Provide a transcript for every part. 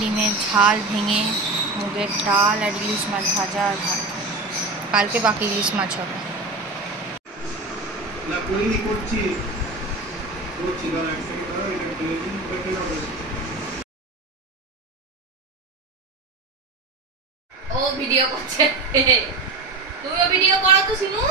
ডিমের ঝাল ভেঙে, মুগের ডাল আর ইলিশ মাছ ভাজা আর ভাত। কালকে বাকি ইলিশ মাছ হবে। ও ভিডিও করছে, তুমিও ভিডিও করো তো সিনু।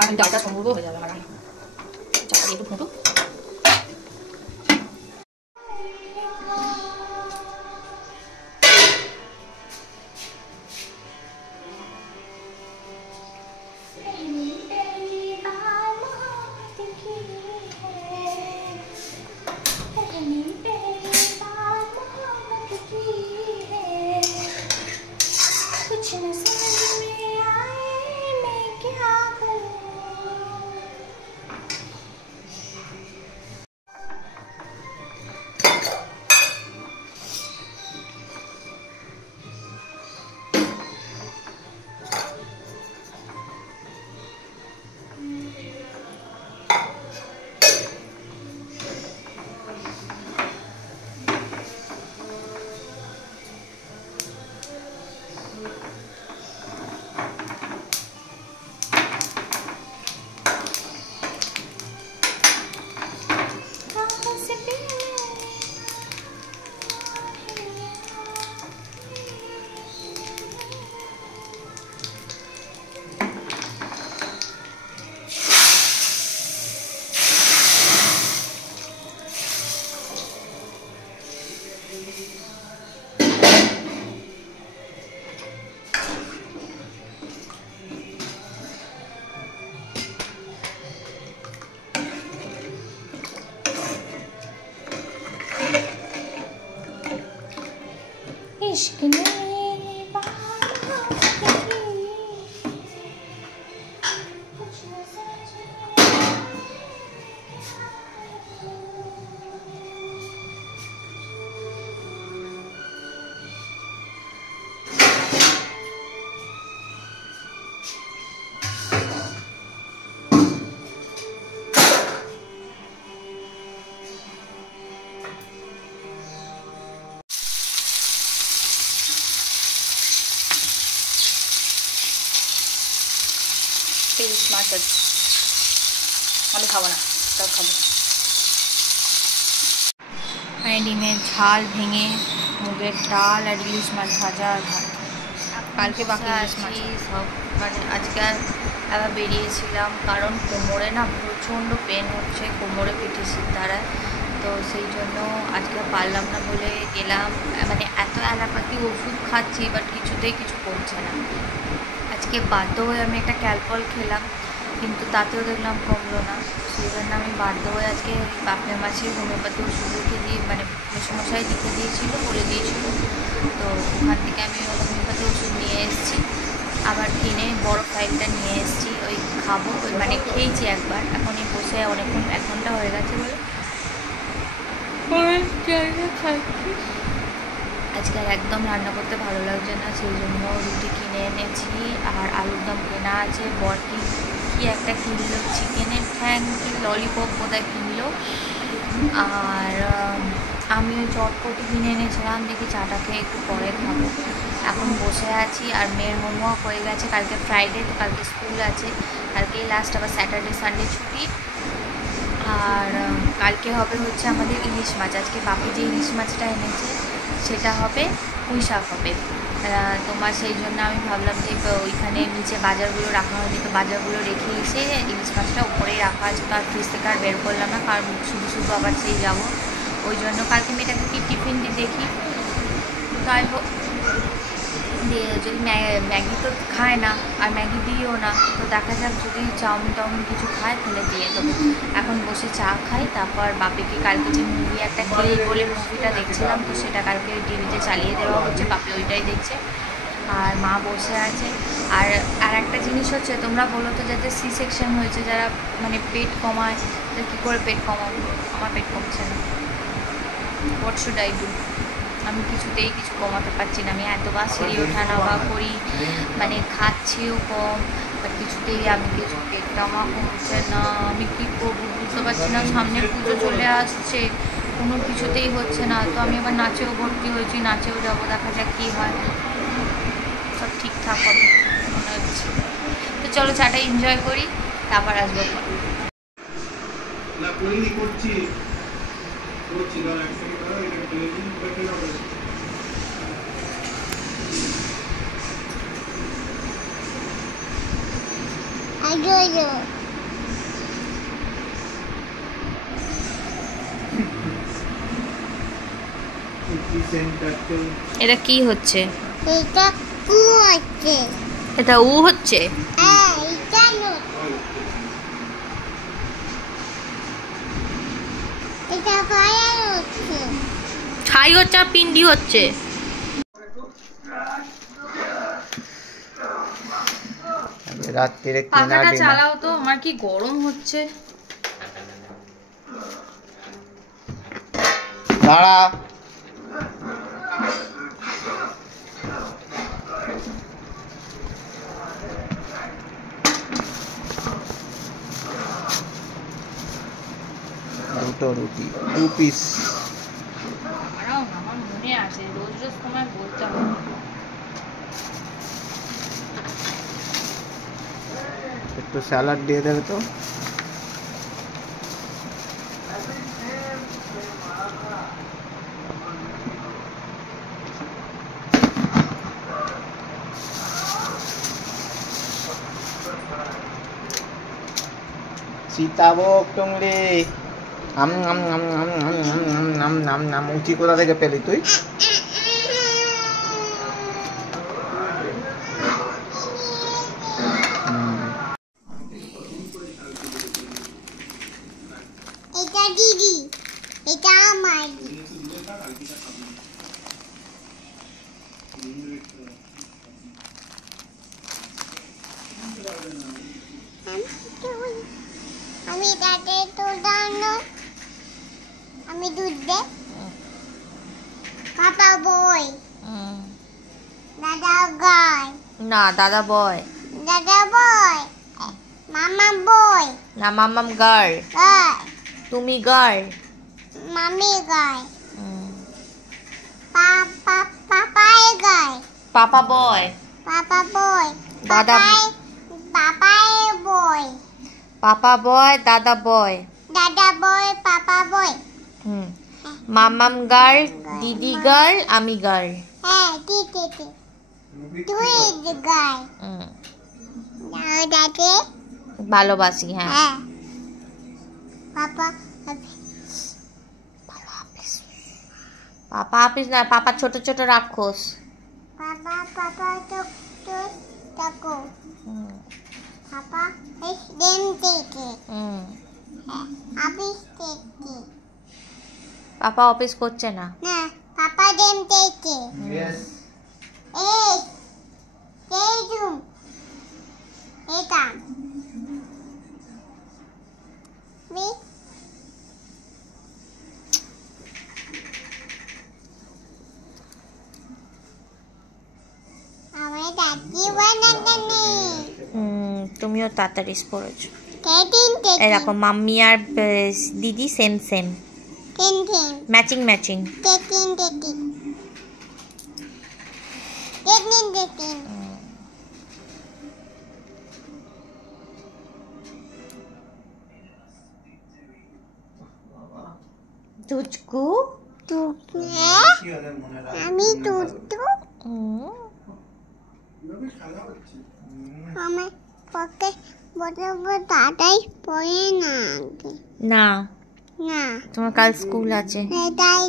আর ডালটা সম্ভব হয়ে যাবে আমার রান্না। চাপা দিয়ে একটু ফুটুক। इश्क ने ইলিশ মাছ আছে, আমি খাবো না, তাও খাবো। মানে ডিমের ঝাল ভেঙে, মুগের ডাল আর ইলিশ মাছ ভাজা আর ভাত। কালকে বাকি ইলিশ মাছ সব। মানে আজকে আবার বেরিয়েছিলাম কারণ কোমরে না প্রচণ্ড পেন হচ্ছে, কোমরে পিঠে দ্বারায়, তো সেই জন্য আজকে পারলাম না বলে গেলাম। মানে এত অ্যালোপ্যাথি ওষুধ খাচ্ছি বাট কিছুতেই কিছু কমছে না। আজকে বাধ্য হয়ে আমি একটা ক্যালপল খেলাম, কিন্তু তাতেও দেখলাম কমলো না। সেই জন্য আমি বাধ্য হয়ে আজকে বাপনের মাছের হোমিওপ্যাথি ওষুধ লিখে দিয়ে, মানে মেসমশাই লিখে দিয়েছিল, বলে দিয়েছিল, তো ওখান থেকে আমি হোমিওপ্যাথি ওষুধ নিয়ে এসেছি। আবার কিনে বড় ফাইলটা নিয়ে এসেছি, ওই খাবো। ওই মানে খেয়েছি একবার, এখন এই বসে অনেকক্ষণ 1 ঘন্টা হয়ে গেছে বলে খাচ্ছি। আজকে আর একদম রান্না করতে ভালো লাগছে না, সেই জন্য রুটি কিনে এনেছি আর আলুর দম কেনা আছে। বরটি কি একটা কিনলো, চিকেনের ঠ্যাং কি ললিপপ বোধহয় কিনলো। আর আমি ওই চটপটি কিনে এনেছিলাম, দেখি চাটা খেয়ে একটু পরে খাবো। এখন বসে আছি আর মেয়ের হোমওয়ার্ক হয়ে গেছে। কালকে ফ্রাইডে, তো কালকে স্কুল আছে, কালকেই লাস্ট, আবার স্যাটারডে সানডে ছুটি। আর কালকে হবে হচ্ছে আমাদের ইলিশ মাছ। আজকে বাপি যে ইলিশ মাছটা এনেছে সেটা হবে পুঁই শাক হবে তোমার। সেই জন্য আমি ভাবলাম যে ওইখানে নিচে বাজারগুলো রাখা হয়নি, তো বাজারগুলো রেখে এসে ইলিশ মাছটা উপরেই রাখা আছে, তো আর ফ্রিজ থেকে আর বের করলাম না, কারণ শুধু শুধু আবার সেই যাবো। ওই জন্য কালকে মেয়েটাকে কি টিফিন দিয়ে দেখি, তাই হোক দিয়ে যদি ম্যাগি তো খায় না, আর ম্যাগি দিও না, তো দেখা যাক যদি চাউমিন টাউমিন কিছু খায় তাহলে দিয়ে দেবো। এখন বসে চা খাই, তারপর বাপিকে কালকে যে মুভি একটা খেল বলে মুভিটা দেখছিলাম, তো সেটা কালকে টিভিতে চালিয়ে দেওয়া হচ্ছে, বাপি ওইটাই দেখছে আর মা বসে আছে। আর একটা জিনিস হচ্ছে, তোমরা বলো তো যাদের সি সেকশন হয়েছে, যারা মানে পেট কমায়, কী করে পেট কমাবো? আমার পেট কমছে না, হোয়াট শুড আই ডু? আমি কিছুতেই কিছু কমাতে পারছি না। আমি এতবার সিঁড়ি ওঠা নামা করি, মানে খাচ্ছিও কম, বাট কিছুতেই আমি কিছু পেটটা আমার কমছে না। আমি কী করবো বুঝতে পারছি না। সামনে পুজো চলে আসছে, কোনো কিছুতেই হচ্ছে না। তো আমি এবার নাচেও ভর্তি হয়েছি, নাচেও যাবো, দেখা যাক কী হয়, সব ঠিকঠাক হবে মনে হচ্ছে। তো চলো চাটা এনজয় করি, তারপর আসবো। এটা কি হচ্ছে? এটা উ হচ্ছে। এটা উ হচ্ছে? ছাই হচ্ছে আর পিন্ডি হচ্ছে। রাত্রে পাখাটা চালাও তো, আমার কি গরম হচ্ছে। দাঁড়া, দুটো রুটি 2 পিস। আমার মনে আছে, রোজ রোজ তোমায় বলতে হবে। একটু স্যালাড দিয়ে দেবে তো। সীতাভোগ টুংলি আম আম আম আম আম আম আম আম আম। উচি কোথা থেকে পেলি তুই? এটা দিদি, এটা আমার। আমি তাতে তো জানো আমি দুধ দে পাপা বই দাদা গায় না দাদা বয়, দাদা বই মামা বই না মাম্মাম গার্ল, গায় তুমি গার্ল। মামি গায় পাপা পাপাই গায় পাপা বয়, পাপা বই দাদা পাপাই বই পাপা বয় দাদা বয়। দাদা বই পাপা বই মাম্মাম গার্ল, দিদি গার্ল, আমি গার্ল। হ্যাঁ ঠিক আছে তুই গায় দাদাকে ভালোবাসি, হ্যাঁ। হ্যাঁ পাপা পাপা হাফিজ না, পাপা ছোট ছোট রাক্ষস। পাপা পাপা তো তো তাকো পাপা এই দেন থেকে অফিস থেকে পাপা অফিস করছে না। না পাপা দেন থেকে Yes. এই জুম এটা মি আমি দাদি বানাতে নেই তুমিও তাড়াতাড়ি পড়েছো। কেটিন এরকম মাম্মি আর দিদি সেম সেম, কেটিন ম্যাচিং ম্যাচিং। কেটিন কেটিন কেটিন কেটিন তুচকু আমি তুতু আমার পক্ষে বড় বড় দাদাই পড়ে না না, না তোমার কাল স্কুল আছে, তাই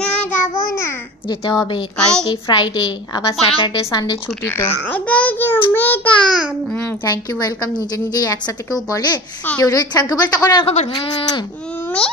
না যাবো না যেতে হবে। কালকে ফ্রাইডে, আবার স্যাটারডে সানডে ছুটি তো। ম্যাডাম থ্যাংক ইউ ওয়েলকাম নিজে নিজেই একসাথে কেউ বলে, কেউ যদি থ্যাংক ইউ বলে তখন এরকম বলে মে